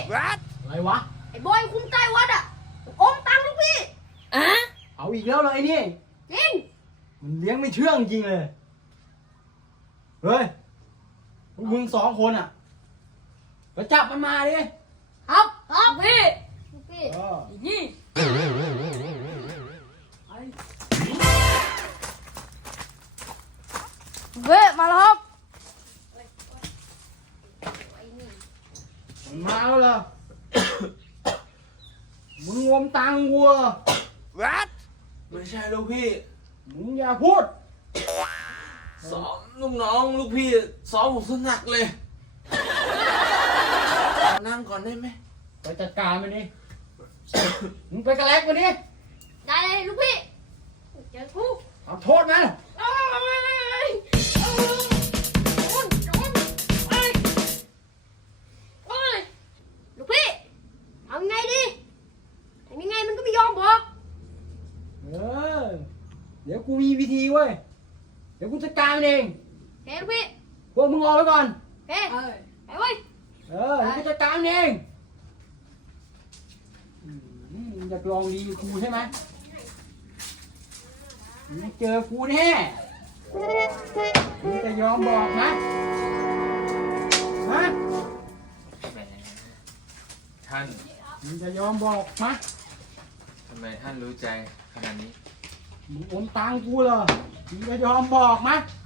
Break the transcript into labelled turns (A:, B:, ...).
A: อะไรวะ
B: ไอ้บอยคุมใต้วัดอะอมตังค์ลูกพี่
A: เอาอีกแล้วเลยไอ้นี่
B: จริง
A: มันเลี้ยงไม่เชื่องจริงเลย เฮ้ยพวกมึง2 คนอ่ะไปจับมันมาดิ
B: ครับพี่ลูกพี่
A: เออ
B: นี่เว้ยมาแล้วครับ
A: มันมาแล้วเหรอ มึงงมตังค์วัว
C: ไม่ใช่ลูกพี่
A: มึงอย่าพูด
C: ซ้อมลูกน้องลูกพี่ซ้อมผมสนักเลยนั่งก่อนได้ไหม
A: ไปจัดการมันดิ มึงไปกระแลกมันดิ
B: ได้เลยลูกพี่เจอกู
A: ทำโทษมัน
B: ลูกพี่ทำไงดีทำยังไงมันก็ไม่ยอมบอก
A: เออ เดี๋ยวกูมีวิธีเว้ย เดี๋ยวกูจัดการมันเอง
B: เฮ้ลูกพี่
A: พวกมึงรอไว้ก่อน
B: เฮ้ไปเว้ย
A: เออเดี๋ยวกูจัดการมันเองมึงอยากลองดีกับกูใช่ไหมมึงเจอกูแน่มึงจะยอมบอกนะฮะ
C: แหมท่าน
A: มึงจะยอมบอกนะ
C: ทำไมท่านรู้ใจขนาดนี้
A: มึงโอนตังค์กูเหรอมึงจะยอมบอกนะ